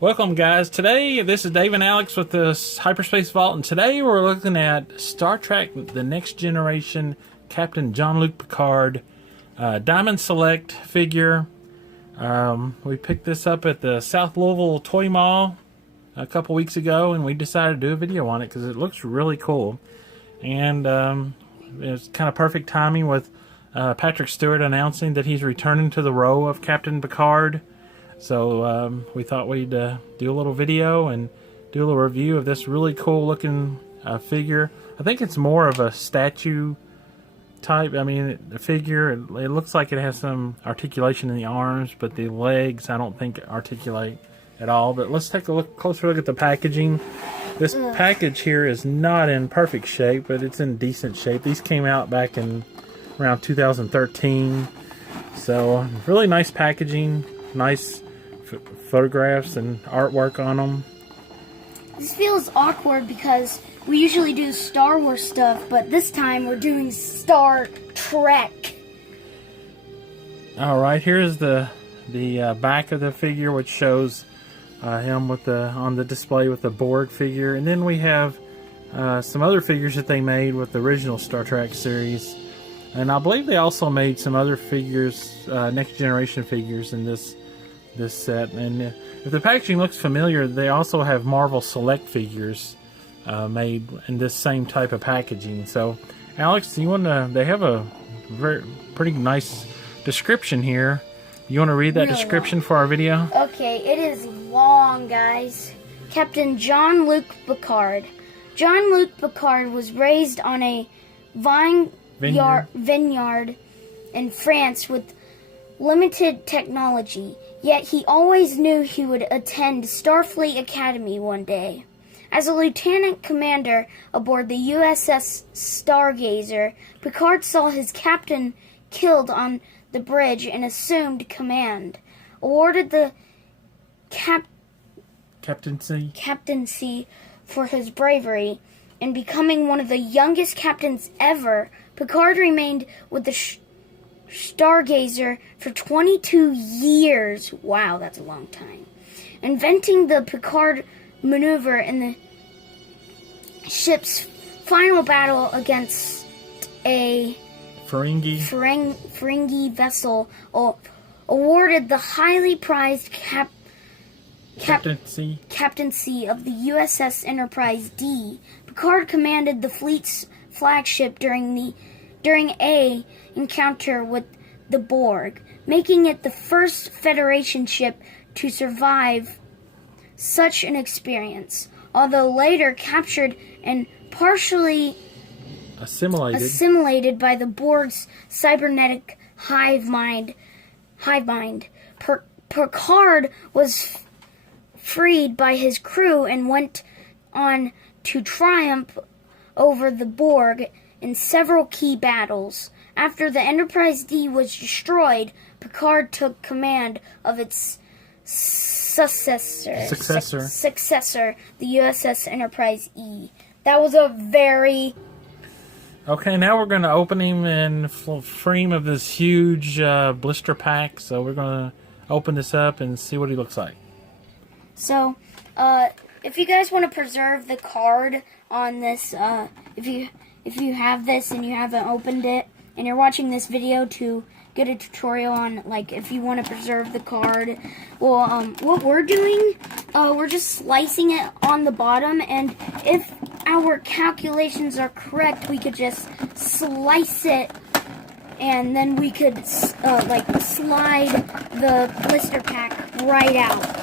Welcome, guys. Today, this is Dave and Alex with the Hyperspace Vault, and today we're looking at Star Trek The Next Generation Captain Jean-Luc Picard Diamond Select figure. We picked this up at the South Louisville Toy Mall a couple weeks ago, and we decided to do a video on it because it looks really cool. And it's kind of perfect timing with Patrick Stewart announcing that he's returning to the role of Captain Picard. So we thought we'd do a little video and do a little review of this really cool looking figure. I think it's more of a statue type. I mean, the figure, it looks like it has some articulation in the arms, but the legs I don't think articulate at all. But let's take a closer look at the packaging. This package here is not in perfect shape, but it's in decent shape. These came out back in around 2013. So really nice packaging, nice photographs and artwork on them. This feels awkward because we usually do Star Wars stuff, but this time we're doing Star Trek. Alright, here's the back of the figure, which shows him with on the display with the Borg figure. And then we have some other figures that they made with the original Star Trek series. And I believe they also made some other figures, Next Generation figures in this set. And if the packaging looks familiar, they also have Marvel Select figures made in this same type of packaging. So, Alex, do you want to? They have a pretty nice description here. You want to read that description for our video? Okay, it is long, guys. Captain Jean-Luc Picard. Jean-Luc Picard was raised on a vineyard in France with limited technology, yet he always knew he would attend Starfleet Academy one day. As a lieutenant commander aboard the USS Stargazer, Picard saw his captain killed on the bridge and assumed command. Awarded the captaincy for his bravery and becoming one of the youngest captains ever, Picard remained with the Stargazer for 22 years. Wow, that's a long time. Inventing the Picard maneuver in the ship's final battle against a Ferengi vessel, awarded the highly prized captaincy of the USS Enterprise D. Picard commanded the fleet's flagship during a encounter with the Borg, making it the first Federation ship to survive such an experience. Although later captured and partially assimilated by the Borg's cybernetic hive mind, Picard was freed by his crew and went on to triumph over the Borg in several key battles. After the Enterprise D was destroyed, Picard took command of its successor, the USS Enterprise E. That was a very... Okay, now we're going to open him in frame of this huge blister pack. So we're going to open this up and see what he looks like. So, if you guys want to preserve the card on this, if you have this and you haven't opened it, and you're watching this video to get a tutorial on, like, if you want to preserve the card, well, what we're doing, we're just slicing it on the bottom, and if our calculations are correct, we could just slice it, and then we could, like, slide the blister pack right out.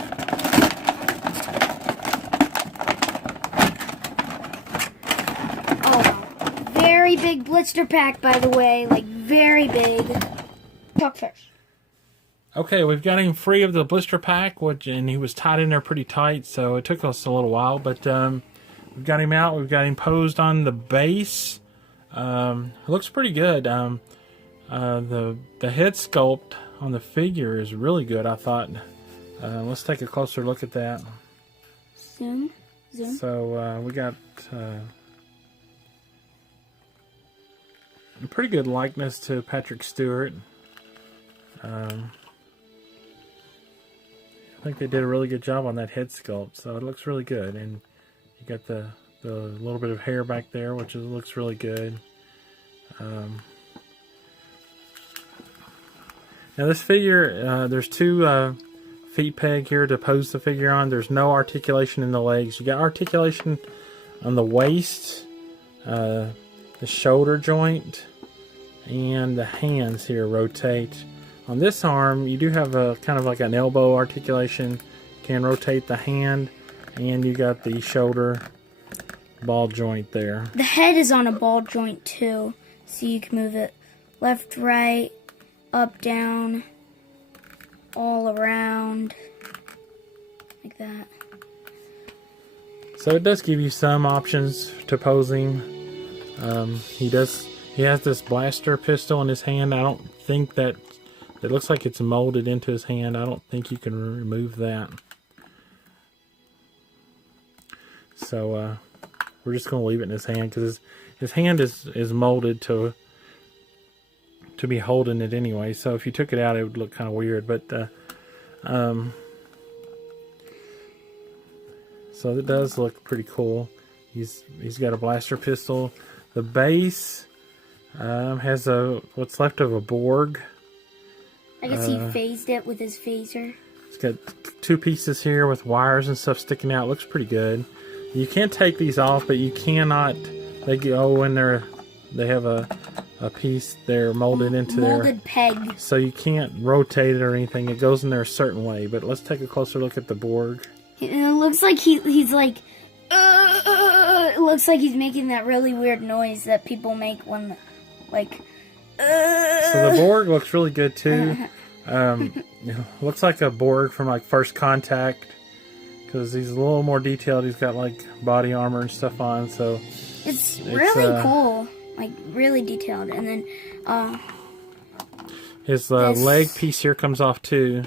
Very big blister pack, by the way, like very big. Talk first. Okay, we've got him free of the blister pack, and he was tied in there pretty tight, so it took us a little while, but we've got him out. We've got him posed on the base. It looks pretty good. The head sculpt on the figure is really good, I thought. Let's take a closer look at that. Zoom. So we got a pretty good likeness to Patrick Stewart. I think they did a really good job on that head sculpt, so it looks really good. And you got the little bit of hair back there, which looks really good. Now this figure, there's two feet peg here to pose the figure on. There's no articulation in the legs. You got articulation on the waist, the shoulder joint, and the hands here rotate. On this arm, you do have a kind of like an elbow articulation. Can rotate the hand, and you got the shoulder ball joint there. The head is on a ball joint too, so you can move it left, right, up, down, all around, like that. So it does give you some options to posing. He has this blaster pistol in his hand. I don't think that it looks like it's molded into his hand. I don't think you can remove that. So we're just going to leave it in his hand because his hand is molded to be holding it anyway. So if you took it out, it would look kind of weird. But so it does look pretty cool. He's got a blaster pistol. The base has what's left of a Borg. I guess he phased it with his phaser. It's got two pieces here with wires and stuff sticking out. Looks pretty good. You can take these off, but you cannot. They go in there. They have a piece there molded into there. Molded peg. So you can't rotate it or anything. It goes in there a certain way. But let's take a closer look at the Borg. It looks like he's like. It looks like he's making that really weird noise that people make when, like. So the Borg looks really good too. Looks like a Borg from like First Contact because he's a little more detailed. He's got like body armor and stuff on, so it's really cool, like really detailed. And then his leg piece here comes off too,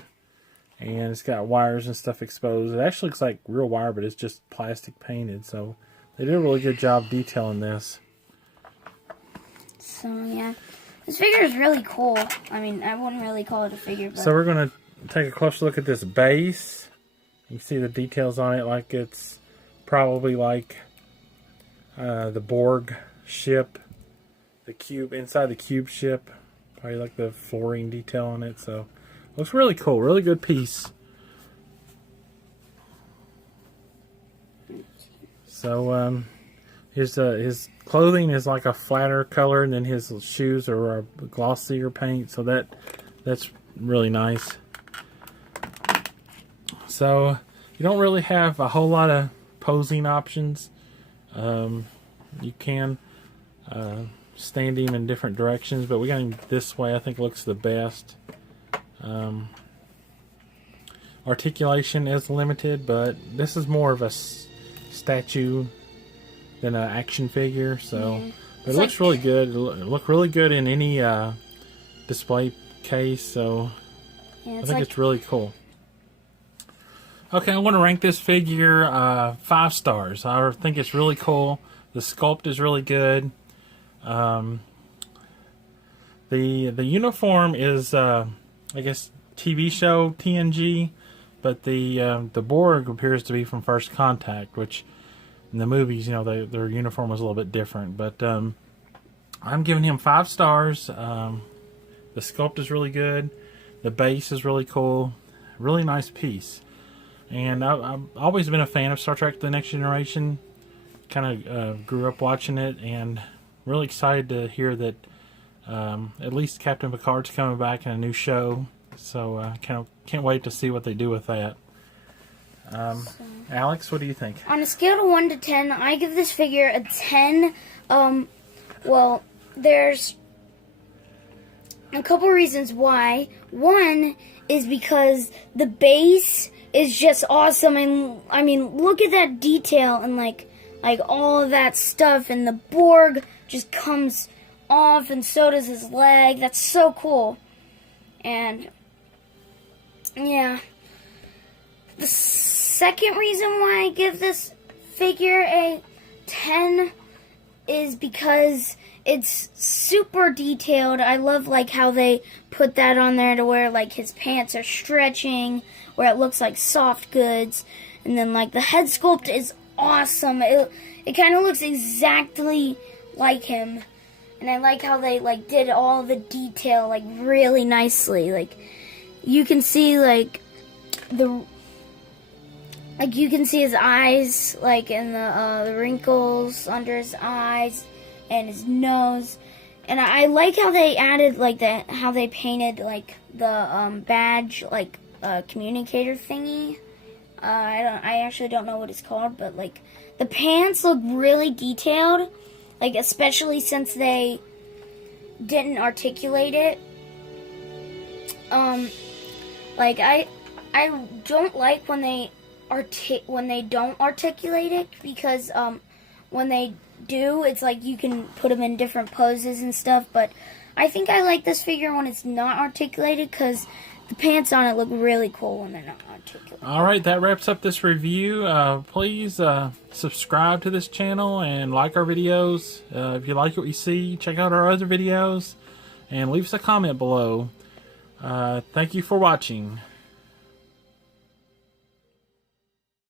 and it's got wires and stuff exposed. It actually looks like real wire, but it's just plastic painted. So they did a really good job detailing this. So yeah. This figure is really cool. I mean, I wouldn't really call it a figure, but... So we're going to take a closer look at this base. You can see the details on it like it's probably like the Borg ship. The cube, inside the cube ship. Probably like the flooring detail on it. So, looks really cool. Really good piece. So, his clothing is like a flatter color, and then his shoes are a glossier paint, so that's really nice. So you don't really have a whole lot of posing options. You can stand him in different directions, but we got him this way. I think looks the best. Articulation is limited, but this is more of a statue than an action figure, so but it looks really good. It'll look really good in any display case, so I think it's really cool. Okay, I want to rank this figure 5 stars. I think it's really cool. The sculpt is really good. The uniform is I guess TV show TNG, but the Borg appears to be from First Contact, which in the movies, you know, their uniform was a little bit different. But I'm giving him 5 stars. The sculpt is really good. The base is really cool. Really nice piece. And I've always been a fan of Star Trek The Next Generation. Kind of grew up watching it, and really excited to hear that at least Captain Picard's coming back in a new show. So can't wait to see what they do with that. Alex, what do you think? On a scale of 1 to 10, I give this figure a 10. Well, there's a couple reasons why. One is because the base is just awesome, and I mean, look at that detail and like all of that stuff, and the Borg just comes off, and so does his leg. That's so cool. And yeah. The second reason why I give this figure a 10 is because it's super detailed. I love like how they put that on there to where like his pants are stretching, where it looks like soft goods. And then like the head sculpt is awesome. It kind of looks exactly like him. And I like how they like did all the detail like really nicely. Like you can see like you can see his eyes like in the wrinkles under his eyes and his nose. And I like how they added like how they painted like the badge like communicator thingy. I actually don't know what it's called, but like the pants look really detailed. Like, especially since they didn't articulate it. Like, I don't like when they don't articulate it, because, when they do, it's like you can put them in different poses and stuff, but I think I like this figure when it's not articulated, because the pants on it look really cool when they're not articulated. Alright, that wraps up this review. Please subscribe to this channel and like our videos. If you like what you see, check out our other videos and leave us a comment below. Thank you for watching.